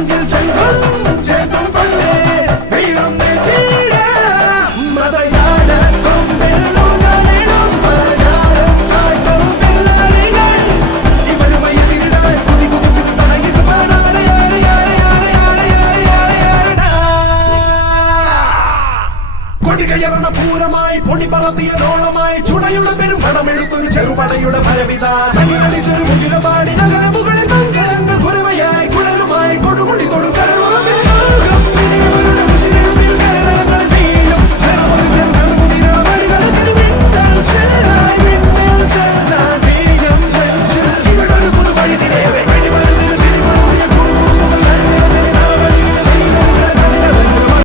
ചങ്കിൽ ചങ്കളും ചേർത്തും പണ്ടേ വീരം നെറ്റിയിട മതയാന സൊമ്പെല്ലുകളിടും പലയാരം സാട്ടും പിള്ളാളികൾ ഇവരുമായി എതിരിടാൻ കുതി കുതി തടയിട്ട് പാടാണ് കൊടികയറണ പൂരമായി പൊടി പറത്തിയതോളമായി ചുണയുടെ പെരും പണമെടുത്തൊരു ചെറുപടയുടെ ഭരവിത തനിയടിച്ചൊരു മുകിലപാടി നഗര മുകളിൽ മംഗളങ്ങൾ